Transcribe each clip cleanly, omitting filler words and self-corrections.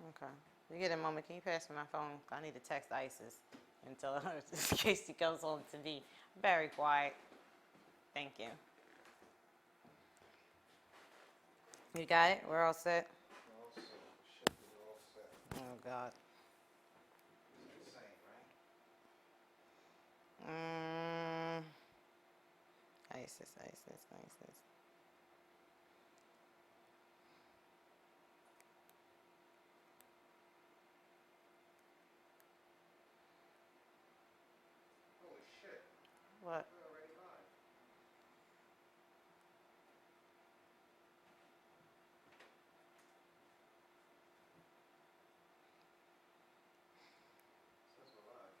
Okay. You get a moment, can you pass me my phone? I need to text Isis and tell her in case she comes home to be very quiet. Thank you. You got it? We're all set? All set. Ship is all set. Oh, God. It's the same, right? Isis, Isis, Isis. Holy shit. What? We're already live. It says we're live.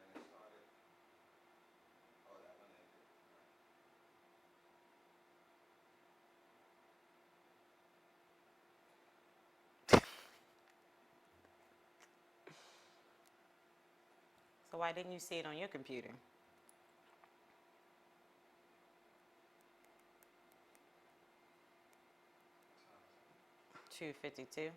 And it started. Oh, that one ended. So why didn't you see it on your computer? 2:52.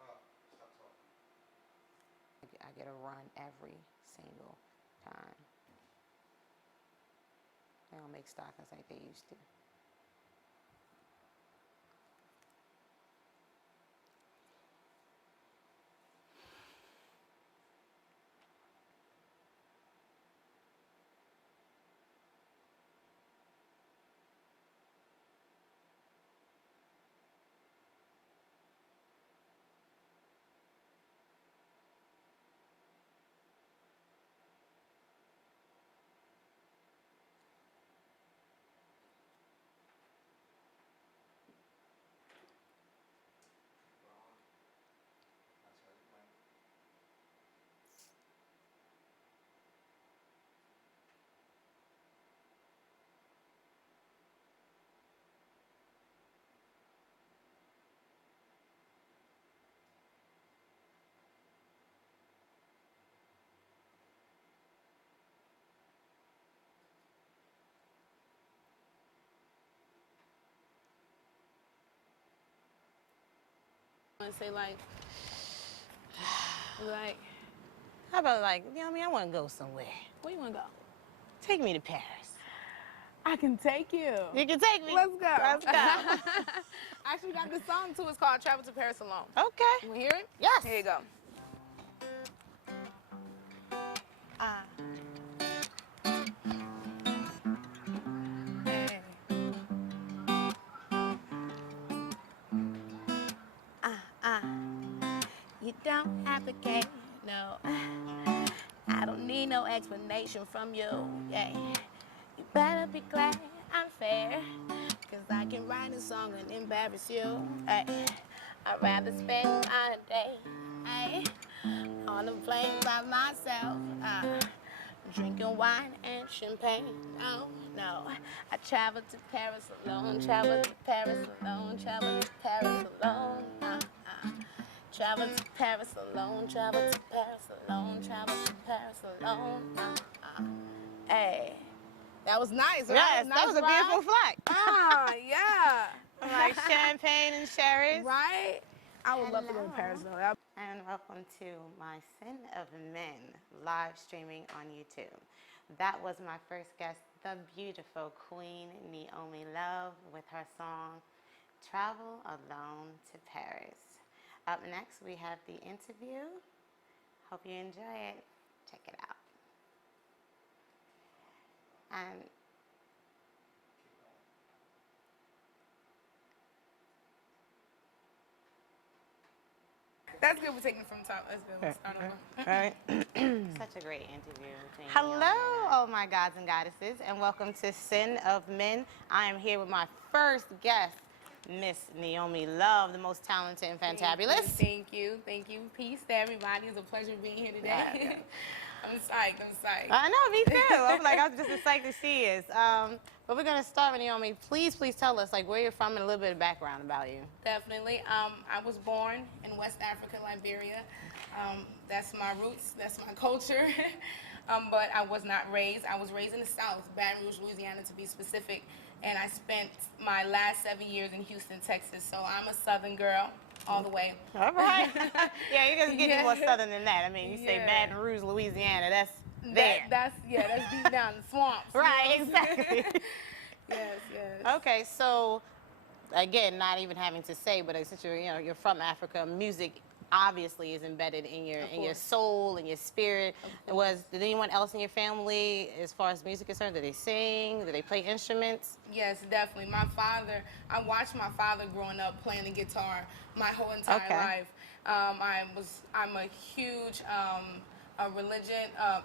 Oh, stop talking. I get a run every single time. They don't make stockings like they used to. Wrong. That's how it went. And say like, How about like, you know what I mean? I want to go somewhere. where you wanna go? Take me to Paris. I can take you. You can take me. Let's go. Let's go. I actually got this song too. It's called "Travel to Paris Alone." Okay. You wanna hear it? Yes. Here you go. Hey. You don't have to care, no. I don't need no explanation from you, yeah. You better be glad I'm fair, cause I can write a song and embarrass you, hey. I'd rather spend my day, hey, on the plane by myself, drinking wine and champagne, no, no. I travel to Paris alone, travel to Paris alone, travel to Paris alone, Travel to Paris alone, travel to Paris alone, travel to Paris alone. Hey, that was nice, right? Yes, nice that was a beautiful flight. Yeah. Like champagne and sherries. Right? I would love to go to Paris Hello. though. And welcome to my Sinn-Of-Men live streaming on YouTube. That was my first guest, the beautiful Queen Niomie Luvv with her song Travel Alone to Paris. Up next, we have the interview. Hope you enjoy it. Check it out. And That's good. We're taking it from the top. That's good. Let's start over. right. Such a great interview between Hello, oh my gods and goddesses, and welcome to Sinn-Of-Men. I am here with my first guest, Miss Niomie Luvv, the most talented and fantabulous. Thank you. Thank you. Peace to everybody. It's a pleasure being here today. I'm psyched. I'm psyched. I know, me too. I'm just as psyched as she is. But we're gonna start with Niomie. Please tell us like where you're from and a little bit of background about you. Definitely. I was born in West Africa, Liberia. That's my roots. That's my culture. but I was not raised. I was raised in the South, Baton Rouge, Louisiana, to be specific. And I spent my last 7 years in Houston, Texas. So I'm a Southern girl all the way. All right. Yeah, you guys get any more Yeah. southern than that. I mean, you say Yeah. Baton Rouge, Louisiana. That's there. That's deep down in the swamps. Right, you know what I'm exactly. saying? Yes. Okay, so again, not even having to say, but since you're from Africa, music obviously is embedded in your soul and your spirit. Did anyone else in your family, as far as music is concerned, did they sing? Did they play instruments? Yes, definitely. My father, I watched my father growing up playing the guitar my whole entire life. I'm a huge religious. I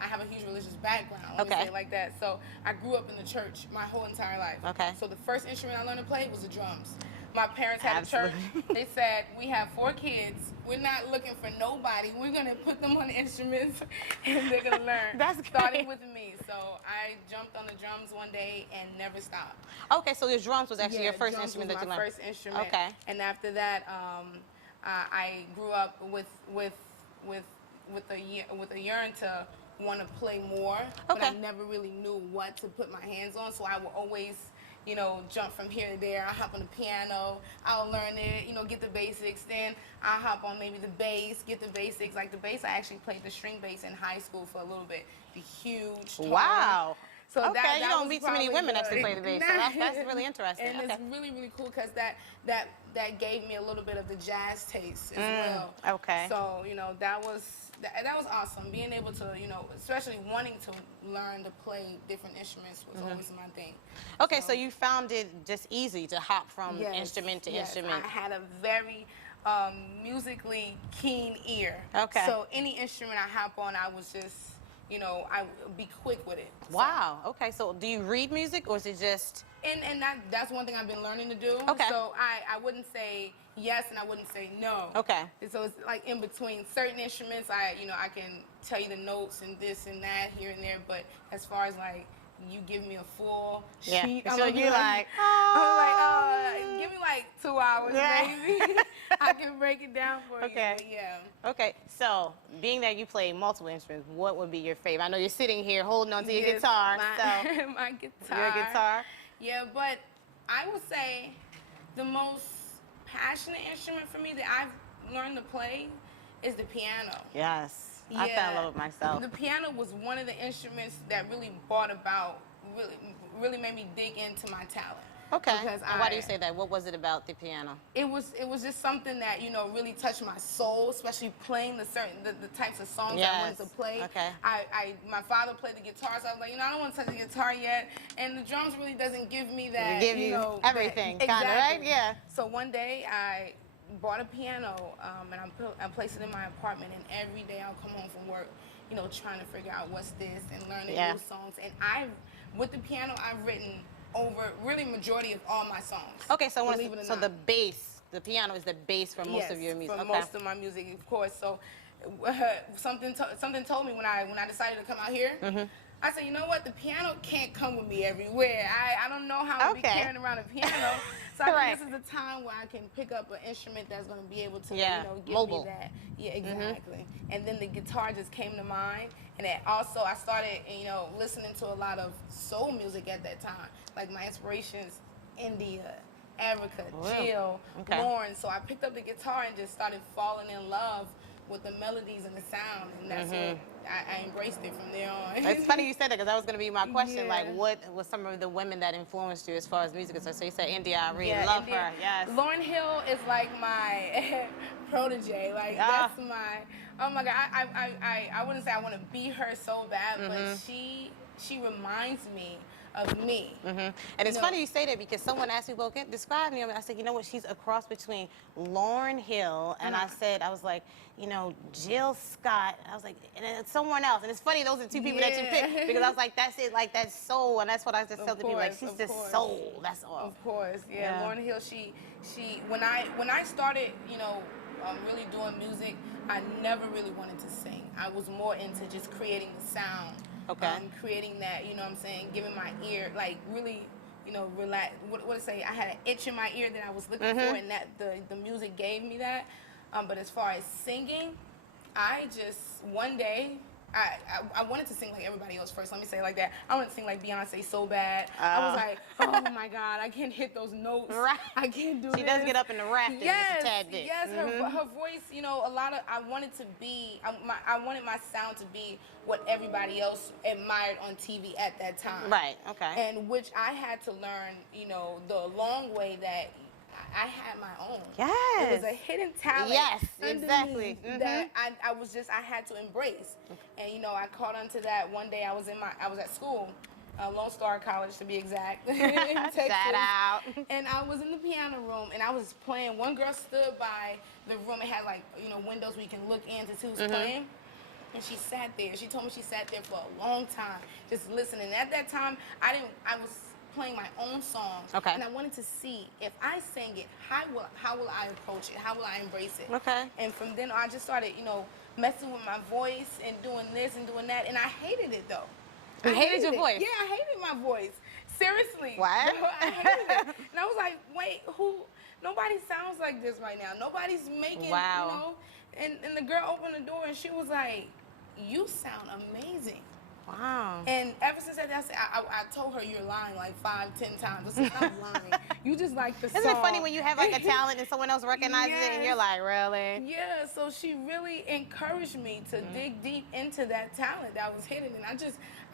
have a huge religious background. Let me say it like that. So I grew up in the church my whole entire life. Okay. So the first instrument I learned to play was the drums. My parents had Absolutely. a church. They said, we have 4 kids. We're not looking for nobody. We're going to put them on instruments and they're going to learn. That's Starting great. with me. So I jumped on the drums one day and never stopped. Okay, so your drums was actually your first drums instrument was that you my learned. first instrument. Okay. And after that, I grew up with a yearn to want to play more, but I never really knew what to put my hands on. So I would always, jump from here to there. I'll hop on the piano, I'll learn it, get the basics. Then I'll hop on maybe the bass, get the basics. Like the bass, I actually played the string bass in high school for a little bit. The huge tone. Wow. So okay, you don't was meet too many probably women actually play the bass. So that's really interesting. And it's really, really cool because that gave me a little bit of the jazz taste as well. Okay. So, that was awesome. Being able to, especially wanting to learn to play different instruments was always my thing. Okay, so you found it just easy to hop from instrument to instrument. I had a very musically keen ear. Okay. So any instrument I hop on, I was just, I would be quick with it. Wow. Okay, so do you read music or is it just... And that's one thing I've been learning to do. Okay. So I wouldn't say yes and I wouldn't say no. Okay. And so it's like in between. Certain instruments, I can tell you the notes and this and that here and there. But as far as like you give me a full sheet, so you like, give me like 2 hours maybe. I can break it down for you. But yeah. Okay, so being that you play multiple instruments, what would be your favorite? I know you're sitting here holding on to your guitar. My guitar. Your guitar. Yeah, but I would say the most passionate instrument for me that I've learned to play is the piano. Yes, I fell in love with myself. The piano was one of the instruments that really brought about, really made me dig into my talent. Okay, and why do you say that? What was it about the piano? It was just something that, really touched my soul, especially playing the types of songs I wanted to play. Okay. My father played the guitar, so I was like, I don't want to touch the guitar yet. And the drums really doesn't give me that, give you everything, kind of, right? Yeah. So one day I bought a piano, and I placed it in my apartment, and every day I'll come home from work, trying to figure out what's this and learning new songs. And with the piano, I've written over really majority of all my songs. Okay, so the bass, the piano is the bass for most of your music. For most of my music, of course. So something told me when I decided to come out here. I said, you know what? The piano can't come with me everywhere. I don't know how to be carrying around a piano. So I think this is the time where I can pick up an instrument that's going to be able to, give me that. Yeah, exactly. And then the guitar just came to mind. And then also I started, listening to a lot of soul music at that time. Like my inspirations, India, Erica, Jill, Lauren. So I picked up the guitar and just started falling in love with the melodies and the sound, and that's what I embraced it from there on. It's funny you said that because that was going to be my question. Like, what was some of the women that influenced you as far as music? So you said India, I really love her. Yes. Lauryn Hill is like my protege. Like that's my. Oh my God, I wouldn't say I want to be her so bad, but she reminds me of me. And it's funny you say that because someone asked me, well, describe Niomie. I said, you know what, she's a cross between Lauryn Hill and I was like, Jill Scott. I was like, and it's someone else. And it's funny, those are two people that you picked because I was like, that's it, like that's soul. And that's what I just tell the people, like she's just soul. That's all. Of course, Lauryn Hill, she when I started, really doing music, I never really wanted to sing. I was more into just creating the sound. Creating that, what I'm saying, giving my ear, like really, relax. What to say? I had an itch in my ear that I was looking for, and that the music gave me that. But as far as singing, I just, one day, I wanted to sing like everybody else first. Let me say it like that. I wanted to sing like Beyonce so bad. I was like, oh my God, I can't hit those notes. Right. I can't do She this. does get up in the rafters just a tad bit. Yes, her voice, you know, I wanted to be, I wanted my sound to be what everybody else admired on TV at that time. Right, okay. And which I had to learn, you know, the long way that I had my own. Yes. It was a hidden talent. Yes, exactly. That I had to embrace. And you know, I caught on to that one day. I was at school, Lone Star College to be exact, in Texas. Shout out. And I was in the piano room and I was playing. One girl stood by the room. It had like, you know, windows where you can look in to see who's playing. And she sat there. She told me she sat there for a long time, just listening. And at that time, I was playing my own song. Okay. And I wanted to see if I sang it, how will I approach it? How will I embrace it? Okay. And from then on, I just started, you know, messing with my voice and doing this and doing that. And I hated it though. You hated your voice? Yeah, I hated my voice. Seriously. What? I hated it. And I was like, wait, nobody sounds like this right now. Nobody's making, Wow. you know. And the girl opened the door and she was like, you sound amazing. Wow. And ever since that day, I told her you're lying like 5, 10 times. I said, I'm lying. You just like the song. Isn't it funny when you have like a talent and someone else recognizes it and you're like, really? Yeah, so she really encouraged me to dig deep into that talent that was hidden. And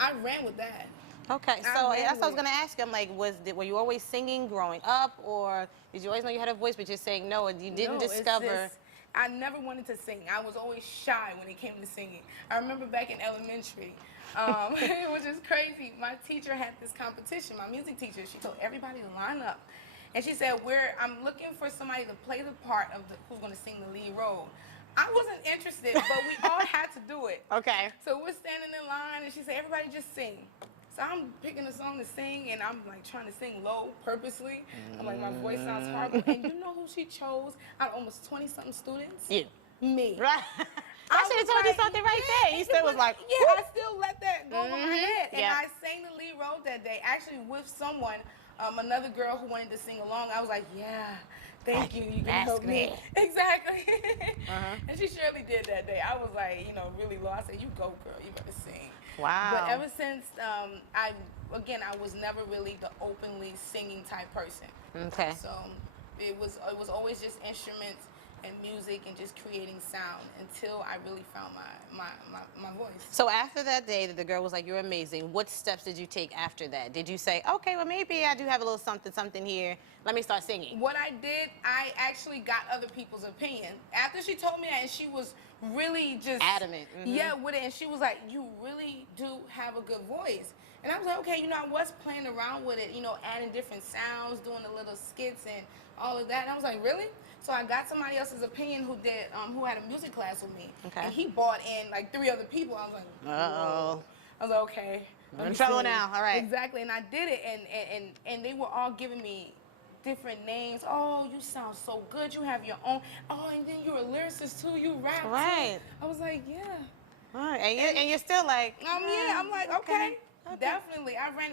I ran with that. Okay, so that's what I was going to ask you. I'm like, were you always singing growing up, or did you always know you had a voice, but you're saying no, you didn't discover? I never wanted to sing. I was always shy when it came to singing. I remember back in elementary, which is crazy. My teacher had this competition, my music teacher. She told everybody to line up. And she said, I'm looking for somebody to play the part of who's going to sing the lead role. I wasn't interested, but we all had to do it. Okay. So we're standing in line, and she said, everybody just sing. So I'm picking a song to sing, and I'm like trying to sing low purposely. I'm like, my voice sounds horrible. And you know who she chose out of almost 20-something students? You. Me. Right. I should have told you something right there. You still was like, yeah, I still let that go over my head. And I sang the lead role that day, actually with someone, another girl who wanted to sing along. I was like, yeah, thank you. You can help me. Exactly. And she surely did that day. I was like, you know, really low. I said, you go, girl. You better sing. Wow. But ever since, I was never really the openly singing type person. Okay. So it was always just instruments and music and just creating sound until I really found my voice. So after that day that the girl was like, you're amazing, what steps did you take after that? Did you say, okay, well, maybe I do have a little something here. Let me start singing. What I did, I actually got other people's opinion. After she told me that, and she was really just adamant. Yeah, with it. And she was like, you really do have a good voice. And I was like, okay, you know, I was playing around with it, you know, adding different sounds, doing the little skits and all of that. And I was like, really? So I got somebody else's opinion who had a music class with me. Okay. And he brought in like 3 other people. I was like, uh-oh. I was like, okay. I'm in trouble now. All right. Exactly. And I did it. And they were all giving me different names. Oh, you sound so good. You have your own. Oh, and then you're a lyricist too. You rap right. too. I was like, yeah. All right. And you're still like, yeah. I'm like, okay. Definitely. I ran,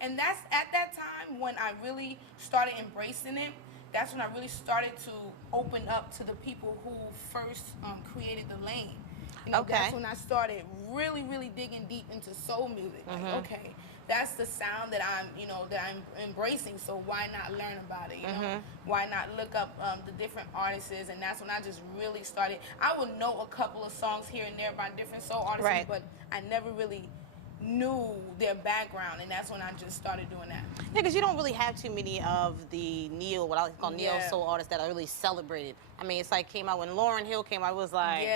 and that's at that time when I really started embracing it. That's when I really started to open up to the people who first created the lane. You know, that's when I started really, really digging deep into soul music. Like, okay, that's the sound that I'm embracing. So why not learn about it? You know, why not look up the different artists? And that's when I just really started. I would know a couple of songs here and there by different soul artists, but I never really knew their background, and that's when I just started doing that. Yeah, because you don't really have too many of the what I like to call neo soul artists that are really celebrated. I mean, it's like came out when Lauryn Hill came out, it was like,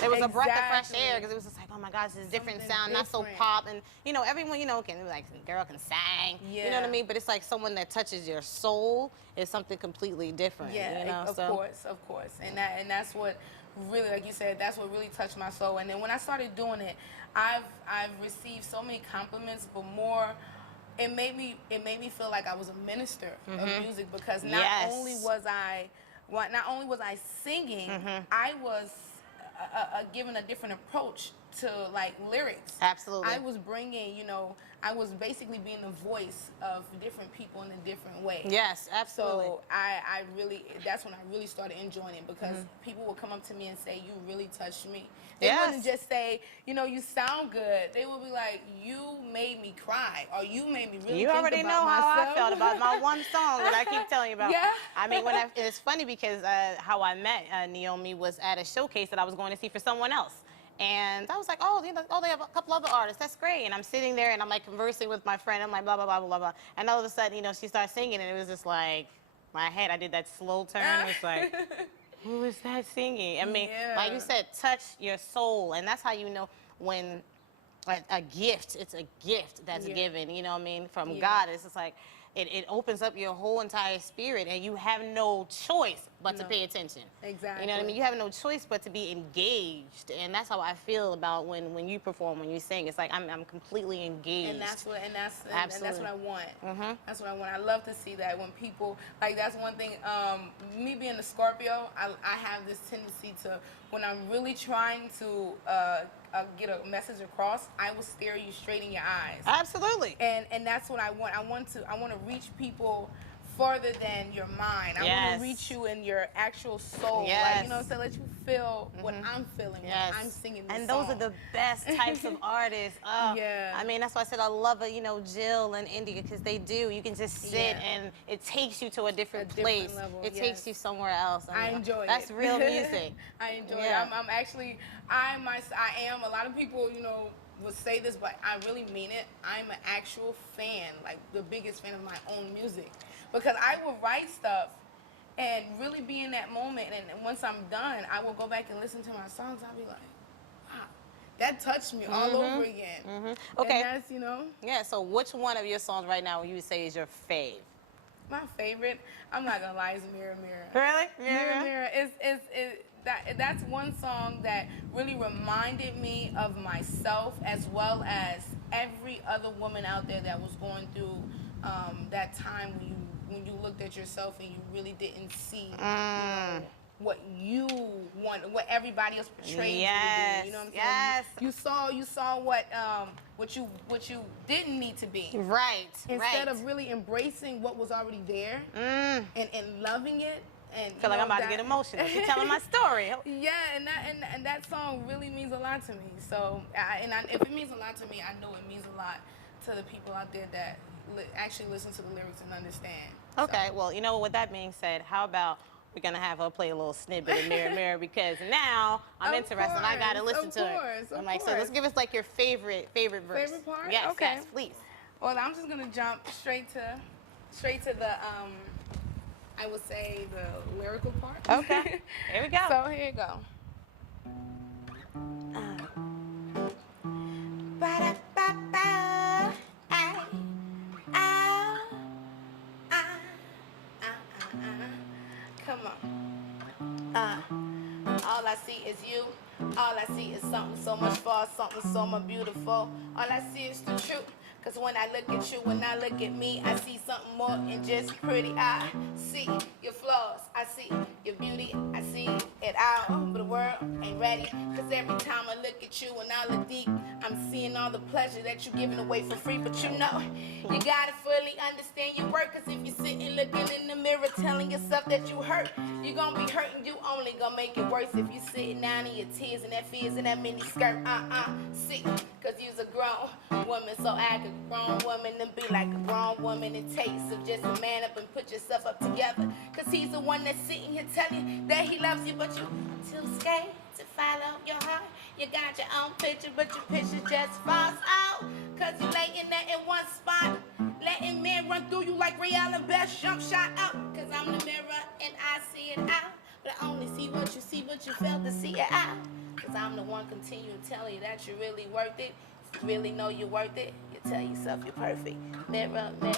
it was a breath of fresh air, because it was just like, oh my gosh, this is different sound, not so pop, and you know, everyone, you know, can like, girl can sing, you know what I mean? But it's like someone that touches your soul is something completely different. Yeah, you know? Of course, and that's what really, like you said, that's what really touched my soul. And then when I started doing it, I've received so many compliments, but more, it made me feel like I was a minister of music, because not only was I singing, I was given a different approach to like lyrics. Absolutely. I was bringing, I was basically being the voice of different people in a different way. Yes, absolutely. So I really, that's when I really started enjoying it, because people would come up to me and say, "You really touched me." They Yes. wouldn't just say, "You sound good." They would be like, "You made me cry," or "You made me really You think already about know how I myself." felt about my one song that I keep telling you about. Yeah. I mean, it's funny because how I met Niomie was at a showcase that I was going to see for someone else. And I was like, oh, they have a couple other artists. That's great. And I'm sitting there and I'm like conversing with my friend. I'm like, blah, blah, blah, blah, blah. And all of a sudden, she starts singing and it was just like, my head, I did that slow turn. It was like, who is that singing? I mean, like you said, touch your soul. And that's how you know when a gift, it's a gift that's given, you know what I mean, from God. It's just like, it opens up your whole entire spirit, and you have no choice but to pay attention. Exactly. You know what I mean? You have no choice but to be engaged, and that's how I feel about when you perform, when you sing. It's like I'm completely engaged. And that's what I want. That's what I want. I love to see that when people, like, that's one thing. Me being a Scorpio, I have this tendency to, when I'm really trying to get a message across, I will stare you straight in your eyes. Absolutely. And that's what I want. I want to reach people farther than your mind. I want to reach you in your actual soul. Yes. Like, so let you feel what I'm feeling when I'm singing this and song. those are the best types of artists. Yeah. I mean, that's why I said I love it, Jill and India, because they do. You can just sit and it takes you to a different place. Level, it takes you somewhere else. I enjoy it. That's real music. I enjoy it. I'm actually, I am, a lot of people, would say this, but I really mean it. I'm an actual fan, like the biggest fan of my own music. Because I will write stuff and really be in that moment, and once I'm done, I will go back and listen to my songs. I'll be like, wow, that touched me all over again. Okay. And that's, Yeah, so which one of your songs right now would you say is your fave? My favorite, I'm not gonna lie, is Mirror Mirror. Really? Mirror Mirror that's one song that really reminded me of myself, as well as every other woman out there that was going through that time when you looked at yourself and you really didn't see what you want, what everybody else portrayed you to be. You know what I'm saying? You saw what you didn't need to be. Right. Instead of really embracing what was already there and loving it. And I feel like I'm about to get emotional. You're telling my story. Yeah, and that song really means a lot to me. So, if it means a lot to me, I know it means a lot to the people out there that actually listen to the lyrics and understand. Okay, well, with that being said, how about we're going to have her play a little snippet of Mirror Mirror, because now I'm interested and I got to listen to it. I'm like, so let's give us like your favorite verse. Favorite part? Yes, okay. yes, please. Well, I'm just going to jump straight to the I would say the lyrical part. Okay. Here we go. So here you go. Come on. All I see is you. All I see is something so much far, something so much beautiful. All I see is the truth. Cause when I look at you, when I look at me, I see something more than just pretty. I see your flaws, I see your beauty, I see it all. But the world ain't ready. Cause every time I look at you and I look deep, I'm seeing all the pleasure that you're giving away for free. But you gotta fully understand your work. Cause if you're sitting looking in the mirror telling yourself that you hurt, you're gonna be hurting, you only gonna make it worse. If you're sitting down in your tears and that fears in that mini skirt, see. Cause you's a grown woman, so act a grown woman and be like a grown woman. It takes of just a man up and put yourself up together. Cause he's the one that's sitting here telling you that he loves you, but you too scared to follow your heart. You got your own picture, but your picture just falls out. Cause you laying there in one spot, letting men run through you like Ray Allen best jump shot out. Cause I'm the mirror and I see it out. But I only see what you see, but you fail to see it out. Cause I'm the one continuing telling you that you're really worth it. If you really know you're worth it, you tell yourself you're perfect. Mirror, mirror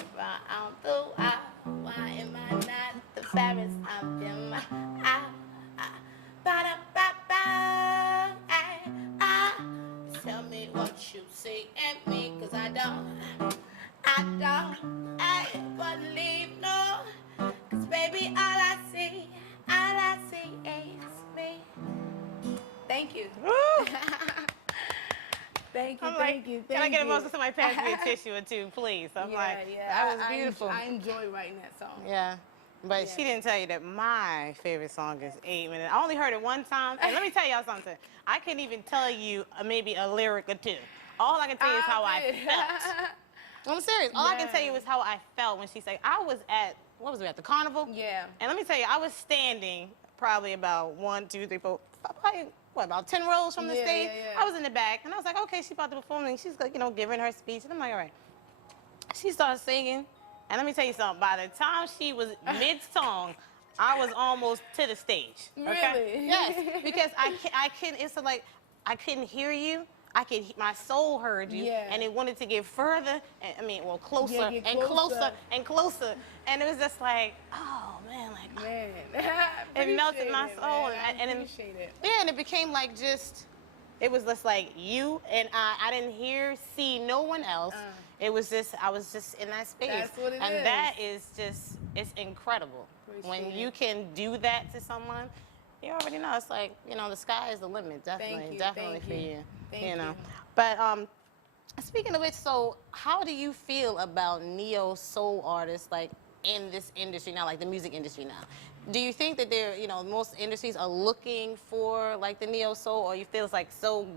on throughout. Why am I not the fairest of them? Tell me what you see in me, cause I don't believe, no. Cause baby, all I see is me. Thank you. Thank you, I'm thank like, you, can I thank get a you. moment somebody pass me a tissue or two, please? I'm like, that was beautiful. I enjoy writing that song. Yeah. But Yeah. she didn't tell you that my favorite song is 8 Minutes. I only heard it one time. And let me tell y'all something. I couldn't even tell you maybe a lyric or two. All I can tell you is how I felt. I'm serious. All I can tell you is how I felt when she said, I was at, what was it, at the carnival? Yeah. And let me tell you, I was standing probably about 1, 2, 3, 4, probably, what, about 10 rows from the stage? Yeah. I was in the back, and I was like, okay, she's about to perform, and she's, you know, giving her speech. And I'm like, all right. She started singing, and let me tell you something. By the time she was mid-song, I was almost to the stage. Okay? Really? Yes, because it's like, I couldn't hear you. My soul heard you, Yeah. and it wanted to get further, closer, Yeah, get and closer. closer, and closer. And it was just like, oh, man, like, Man. it melted my Appreciate it, soul. man. I And appreciate it. yeah, and it became like it was just like you and I didn't see no one else. It was just, I was just in that space. That's what it is. And that is just, it's incredible. When Appreciate you it. can do that to someone, you already know. It's like, you know, the sky is the limit, definitely, definitely for you. Thank know. you. But speaking of which, so how do you feel about neo soul artists like in this industry now, like the music industry now? Do you think that most industries are looking for like the neo soul, or you feel it's like so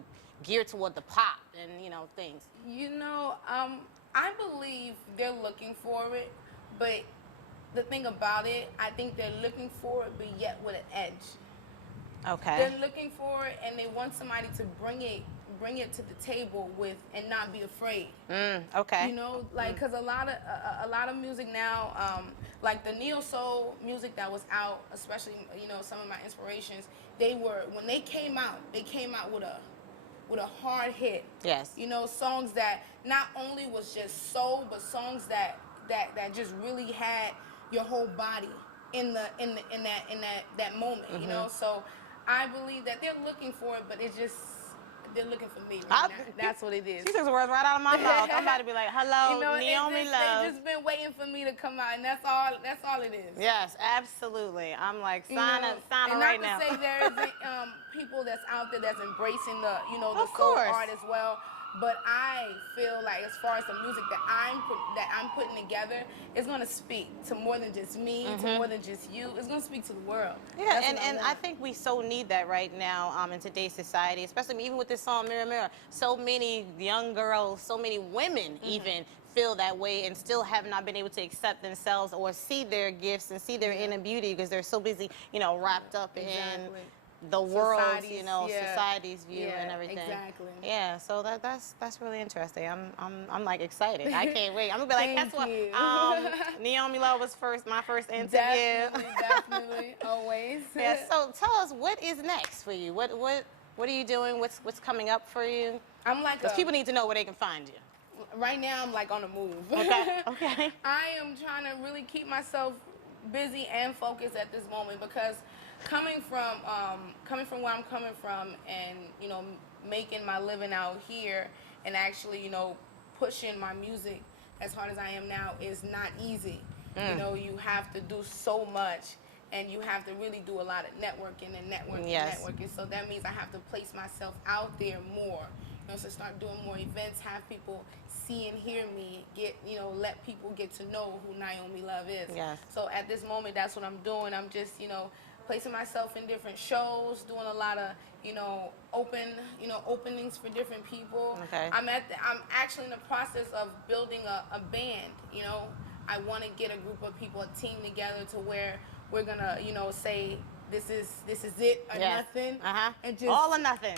geared toward the pop and things? You know, I believe they're looking for it, but the thing about it, I think they're looking for it, but yet with an edge. Okay. They're looking for it, and they want somebody to bring it to the table with, and not be afraid. Okay. You know, like, cause a lot of music now, like the neo soul music that was out, especially some of my inspirations, when they came out with a hard hit. Yes. You know, songs that not only was just soul, but songs that just really had your whole body in that moment. You know, so I believe that they're looking for it, but they're looking for me right now. That's what it is. She took the words right out of my mouth. I'm about to be like, hello, Niomie Luvv. They've just been waiting for me to come out, and that's all it is. Yes, absolutely. I'm like, sign up and right not now. to say there isn't people that's out there that's embracing the the Of soul course. art as well. But I feel like as far as the music that I'm putting together, it's gonna speak to more than just me, to more than just you. It's gonna speak to the world. Yeah, That's what and I want. think we so need that right now in today's society, especially even with this song Mirror Mirror. So many young girls, so many women even feel that way and still have not been able to accept themselves or see their gifts and see their inner beauty because they're so busy, wrapped up in the world's, society's view and everything. Exactly. Yeah, so that's really interesting. I'm like excited. I can't wait. I'm gonna be like, Thank guess what? you. Niomie Luvv was my first interview. Definitely, always. Yeah. So tell us, what is next for you? What are you doing? What's coming up for you? I'm like Because people need to know where they can find you. right now. I'm like on the move. Okay. Okay. I am trying to really keep myself busy and focused at this moment because coming from where I'm coming from and making my living out here and actually pushing my music as hard as I am now is not easy. You have to do so much and you have to really do a lot of networking and networking. So that means I have to place myself out there more. So start doing more events, have people see and hear me, let people get to know who Niomie Luvv is. Yes. So at this moment, that's what I'm doing. I'm just, placing myself in different shows, doing a lot of, openings for different people. Okay. I'm actually in the process of building a band. I want to get a group of people, a team together to where we're gonna, say this is it or nothing, and just all or nothing,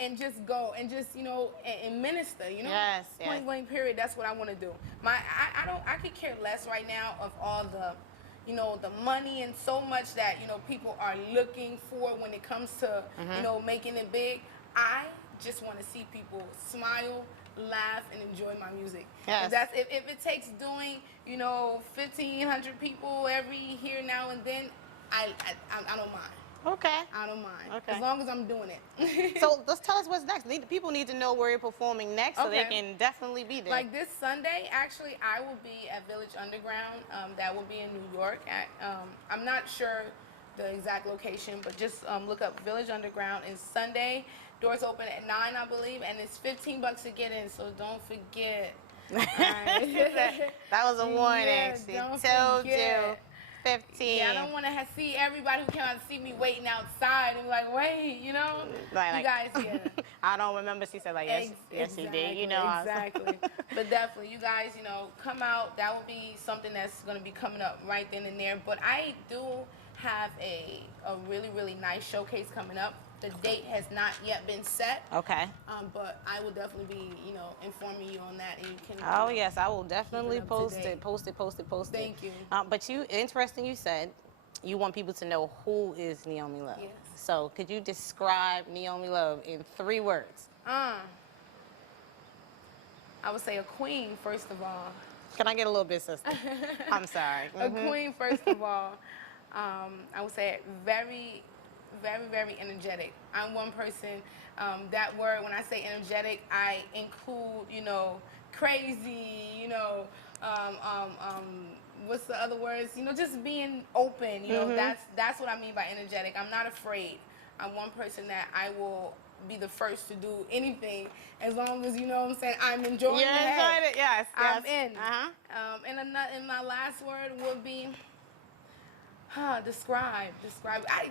and just go and just and minister, Yes. Point blank period. That's what I want to do. I could care less right now of all the the money and so much that people are looking for when it comes to making it big. I just want to see people smile, laugh, and enjoy my music. Yes. If it takes doing 1,500 people every here now and then, I don't mind. Okay. I don't mind. Okay. As long as I'm doing it. So let's tell us what's next. People need to know where you're performing next so they can definitely be there. Like this Sunday, actually, I will be at Village Underground. That will be in New York. I'm not sure the exact location, but just look up Village Underground. And Sunday, doors open at 9, I believe, and it's $15 to get in, so don't forget. Right. That was a warning. Yeah, She don't told forget. you 15. Yeah, I don't want to see everybody who came out to see me waiting outside and be like, wait, you know? Like, you guys, yeah. I don't remember. She said, like, yes, she did. You know, Exactly. But definitely, you guys, you know, come out. That will be something that's going to be coming up right then and there. But I do have a really, really nice showcase coming up. The date has not yet been set. Okay. But I will definitely be, you know, informing you on that, and you can. Oh yes, I will definitely post to date. it. Post it. Thank you. But interesting. You said you want people to know who is Niomie Luvv. Yes. So could you describe Niomie Luvv in 3 words? I would say a queen, first of all. Can I get a little bit, sister? I'm sorry. A queen, first of all. I would say very, very, very energetic. I'm one person, that word, when I say energetic, I include, you know, crazy, you know, what's the other words? You know, just being open, you know, that's what I mean by energetic. I'm not afraid. I'm one person that I will be the first to do anything as long as, you know what I'm saying, I'm enjoying You're enjoying it, yes. I'm in. And my last word would be, describe.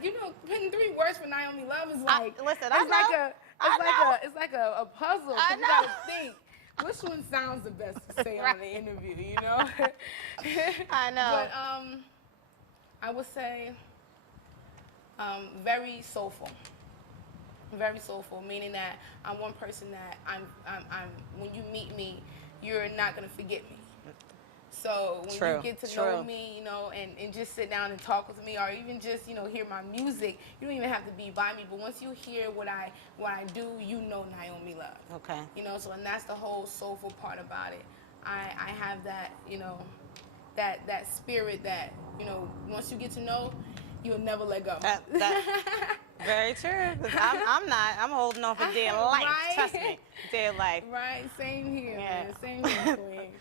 You know, putting 3 words for Niomie Luvv is like, listen, it's like a puzzle. I You know. gotta think. Which one sounds the best to say on the interview, you know? I know. But I would say very soulful. Very soulful, meaning that I'm one person that I'm when you meet me, you're not gonna forget me. So when you get to know me, you know, and just sit down and talk with me, or even just, you know, hear my music, you don't even have to be by me. But once you hear what I do, you know Niomie Luvv. Okay. You know, so and that's the whole soulful part about it. I have that, you know, that spirit that, you know, once you get to know, you'll never let go. Very true. 'Cause I'm holding on for dear life. Right? Trust me, dear life. Right. Same here. Yeah. Man. Same here, Queen.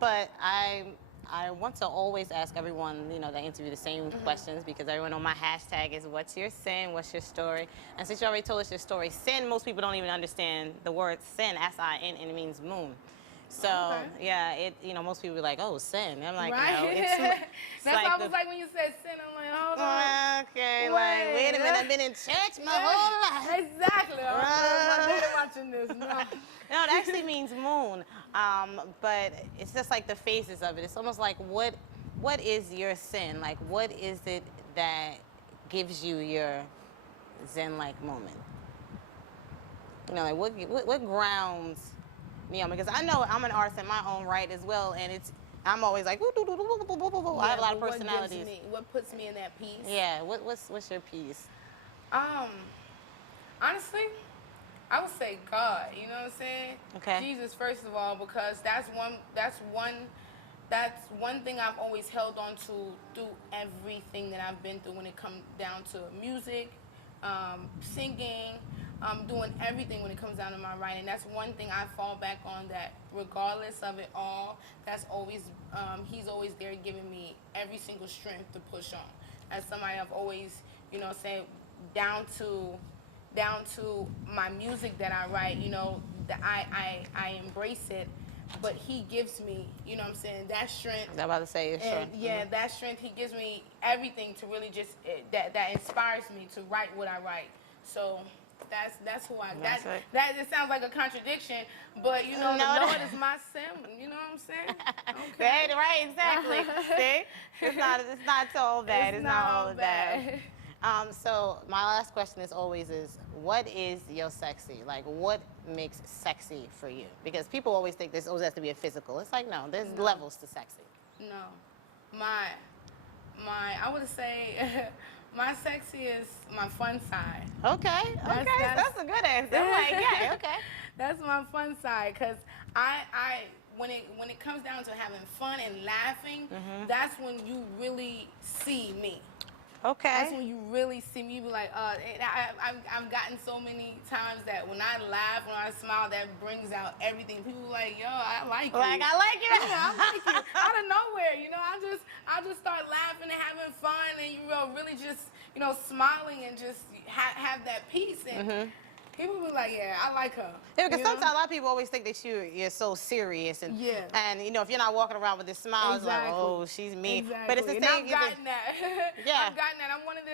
But I want to always ask everyone, you know, that interview the same questions, because everyone on my hashtag is, what's your sin? What's your story? And since you already told us your story, sin, most people don't even understand the word sin, S-I-N, and it means moon. So, yeah, you know, most people are like, oh, sin. I'm like, right? no, it's That's like why I was like, when you said sin, I'm like, hold on. Okay, like, wait a minute, I've been in church my whole life. Exactly. I'm my dad watching this. No. No, it actually means moon, but it's just like the phases of it. It's almost like, what is your sin? Like, what is it that gives you your Zen-like moment? You know, like what grounds Niomie? Because I know I'm an artist in my own right as well, and I'm always like, I have a lot of personalities. What puts me in that piece? Yeah, what's your piece? Honestly, I would say God. You know what I'm saying? Okay. Jesus, first of all, because that's one thing I've always held on to through everything that I've been through when it comes down to music, singing, doing everything when it comes down to my writing. That's one thing I fall back on, that regardless of it all, that's always, he's always there giving me every single strength to push on. As somebody I've always, you know, said, down to my music that I write, you know, that I embrace it, but he gives me, you know what I'm saying, that strength. I'm about to say strength. Yeah, that strength, he gives me everything to really just, that inspires me to write what I write. So that's who I, that it sounds like a contradiction, but you know, the Lord is my sim, you know what I'm saying? Okay. Right, exactly. See? It's not all bad. It's not all bad. So my last question is always what is your sexy? Like, what makes sexy for you? Because people always think this always has to be a physical. It's like, no, there's levels to sexy. No. I would say my sexy is my fun side. Okay, that's a good answer. I'm like, yeah, okay. That's my fun side, because when it comes down to having fun and laughing, that's when you really see me. Okay. That's when you really see me. You be like, and I've gotten so many times that when I laugh, when I smile, that brings out everything. People like, yo, I like you. Like, I like you. Yeah, I like you. Out of nowhere, you know, I just start laughing and having fun, and you know, really just, you know, smiling and just have that peace. And people be like, yeah, I like her. Yeah, because you know? sometimes a lot of people always think that you're so serious, and Yeah. and you know if you're not walking around with this smile, it's like, oh, she's mean. Exactly. But it's the And same. I've gotten that. Yeah. I've gotten that. I'm one of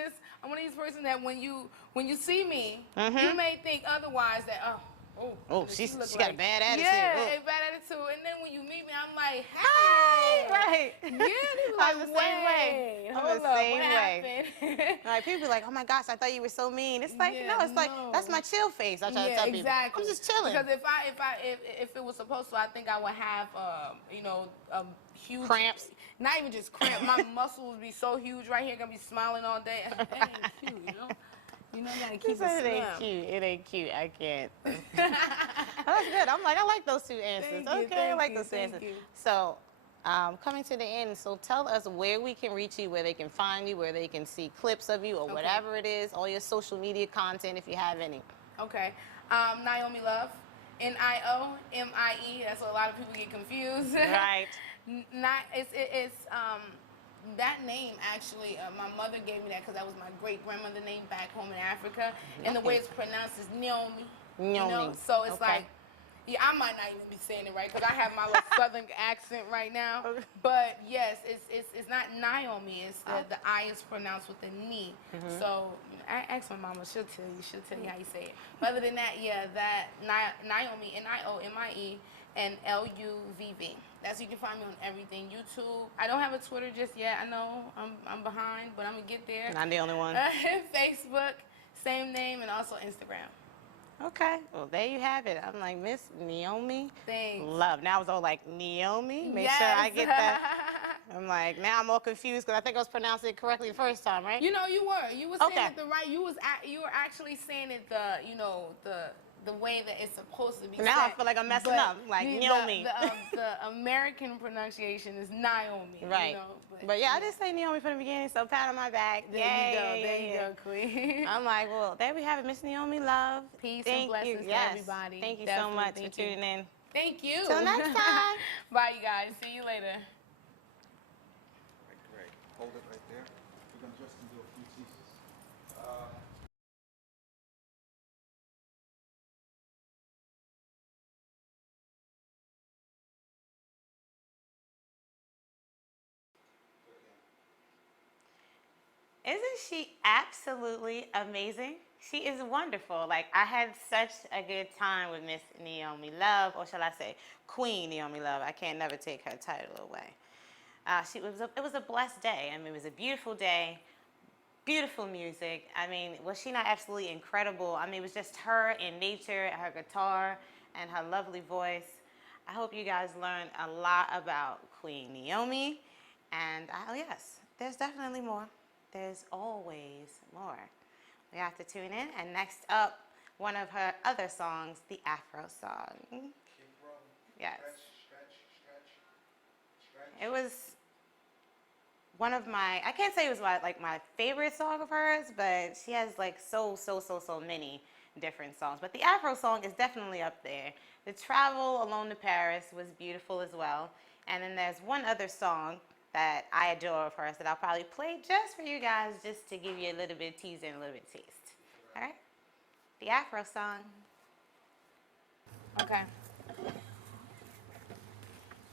these persons that when you see me, you may think otherwise that Oh, what does she look got a like? bad attitude. Yeah, Oh. a bad attitude. And then when you meet me, I'm like, Hi, hey, right. Yeah, they be I'm like, the same way. wait, I'm hold the up, same what way. happened? Like people be like, oh my gosh, I thought you were so mean. It's like, Yeah, no, it's like no. that's my chill face. I try to tell people, exactly. I'm just chilling. Because if it was supposed to, I think I would have you know, a huge Cramps. Not even just cramp. My muscles would be so huge right here, gonna be smiling all day. It ain't cute, you know. You know, you gotta He keep said it it ain't slim. cute. It ain't cute. I can't. Oh, that's good. I'm like, I like those two answers. Thank you, Okay, I like those two thank answers. you. So, coming to the end, so tell us where we can reach you, where they can find you, where they can see clips of you, or whatever it is, all your social media content, if you have any. Okay. Niomie Luvv. Niomie. That's what a lot of people get confused. Right. It's that name actually. My mother gave me that because that was my great grandmother name back home in Africa, and the way it's pronounced is Niomie. You know, so it's like. Yeah, I might not even be saying it right because I have my little southern accent right now. But yes, it's not Niomie. It's the I is pronounced with the ni. So I asked my mama. She'll tell you how you say it. But other than that, yeah, that Niomie, Niomie, and Luvv. That's you can find me on everything. YouTube. I don't have a Twitter just yet. I know I'm behind, but I'm gonna get there. Not the only one. Facebook, same name, and also Instagram. Okay, well there you have it. I'm like Miss Niomie Thanks. Luvv. Now it's all like Niomie. Make sure I get that. I'm like now I'm all confused because I think I was pronouncing it correctly the first time, right? You know you were saying it the right. You were actually saying it the way that it's supposed to be. Now said. I feel like I'm messing up. Like Niomie. The American pronunciation is Niomie. Right. You know, but yeah, I did say Niomie from the beginning, so pat on my back. There you go, Queen. I'm like, well, there we have it, Miss Niomie Luvv. Peace and blessings to everybody. Thank you so much for tuning in. Thank you. Till next time. Bye, you guys. See you later. Great. Hold it right there. We're going to just do a few pieces. Isn't she absolutely amazing? She is wonderful. Like, I had such a good time with Miss Niomie Luvv, or shall I say, Queen Niomie Luvv. I can't never take her title away. It was a blessed day. I mean, it was a beautiful day, beautiful music. I mean, was she not absolutely incredible? I mean, it was just her in nature, her guitar, and her lovely voice. I hope you guys learned a lot about Queen Niomie. And yes, there's definitely more. There's always more. We have to tune in. And next up, one of her other songs, the Afro song. Keep rolling. Yes. Stretch. It was one of my, I can't say it was my favorite song of hers, but she has like so many different songs. But the Afro song is definitely up there. The Travel Alone to Paris was beautiful as well. And then there's one other song that I adore of hers that I'll probably play just for you guys, just to give you a little bit of teaser and a little bit of taste. All right? The Afro song. Okay.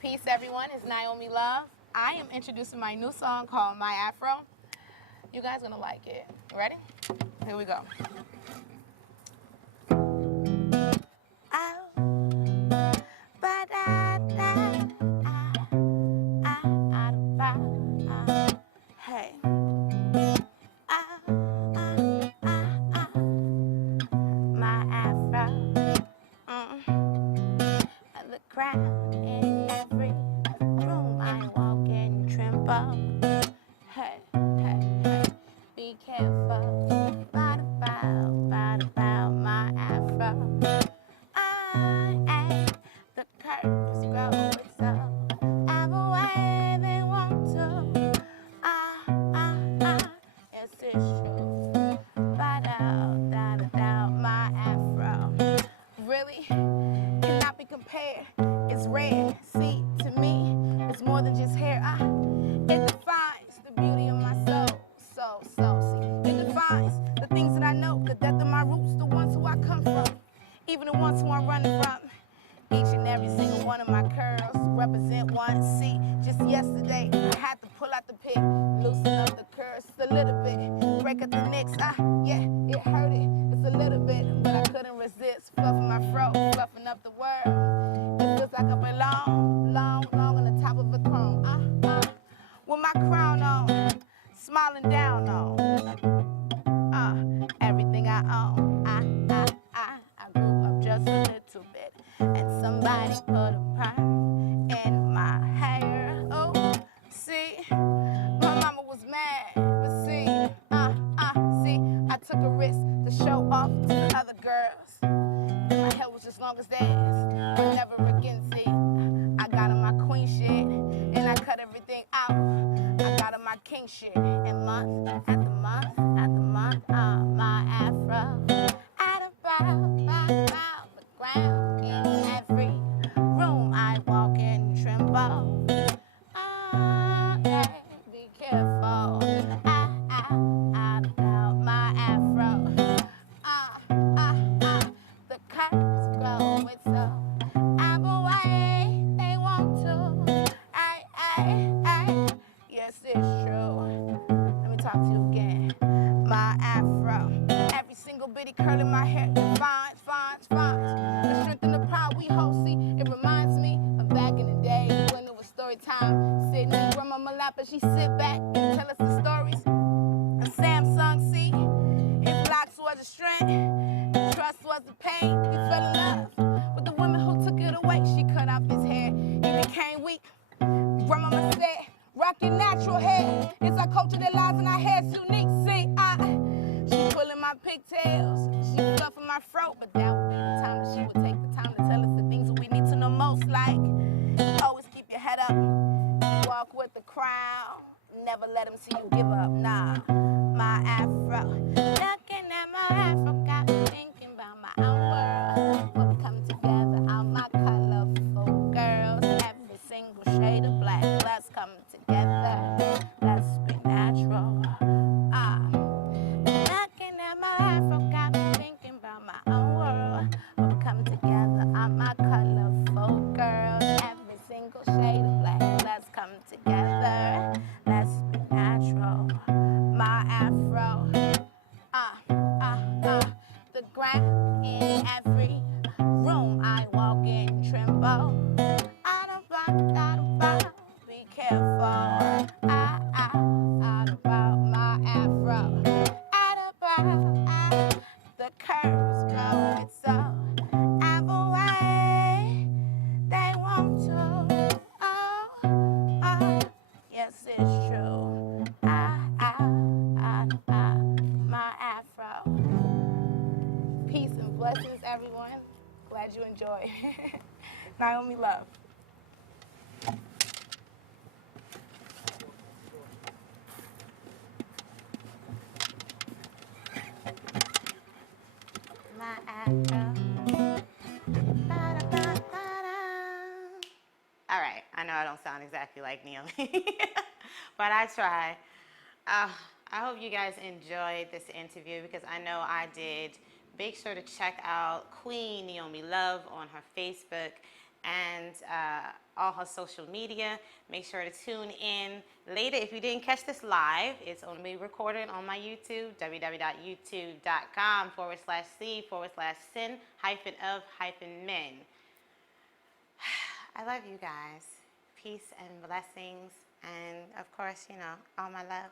Peace, everyone. It's Niomie Luvv. I am introducing my new song called My Afro. You guys gonna like it. Ready? Here we go. Hey. My afro. The crowd in every room I walk in, tremble. Hey, hey, hey. Be careful. Bada bow. longest dance, but never again. See, I got on my queen shit, and I cut everything out. I got on my king shit, and month after month after month, my afro. I don't bow the ground in every room I walk in, tremble. Yeah, be careful. About my afro. The curves grow, it's so I'm away, they want to. Yes, it's true. Let me talk to you again. My afro, every single bitty curl in my hair, fines. The strength and the pride we hold, see, it reminds me of back in the day when it was story time. Sitting in grandmama lap and she sit back and tell us the stories. A Samsung, see, his locks was a strength, trust was a pain. We fell in love with the woman who took it away. She cut off his hair, he became weak. Grandmama said, rock your natural hair. It's our culture that lies in our heads unique. See, she pulling my pigtails, she fluffing my throat, but that would be the time that she would take the time to tell us the things that we need to know most, like always keep your head up, walk with the crowd, never let them see you give up. Nah, my afro, looking at my afro, got me thinking about my own world. When we come together, all my colorful girls, every single shade of black. Let's come together, let's be natural. Looking at my afro, got me thinking about my own world. When we come together, all my colorful girls, every single shade of black. Let's come together, let's be natural. My afro, the ground in every room I walk in, tremble. I don't bow, be careful. About my afro. The curves go, it's so I'm away, they want to. Yes, it's true. My afro. Peace and blessings, everyone. Glad you enjoy. Niomie, Luvv. My afro. Ba-da-ba-ba-da. All right, I know I don't sound exactly like Niomie, but I try. I hope you guys enjoyed this interview because I know I did. Make sure to check out Queen Niomie Luvv on her Facebook and all her social media. Make sure to tune in later. If you didn't catch this live, it's going to be recorded on my YouTube, www.youtube.com/C/Sin-Of-Men. I love you guys. Peace and blessings. And of course, all my love.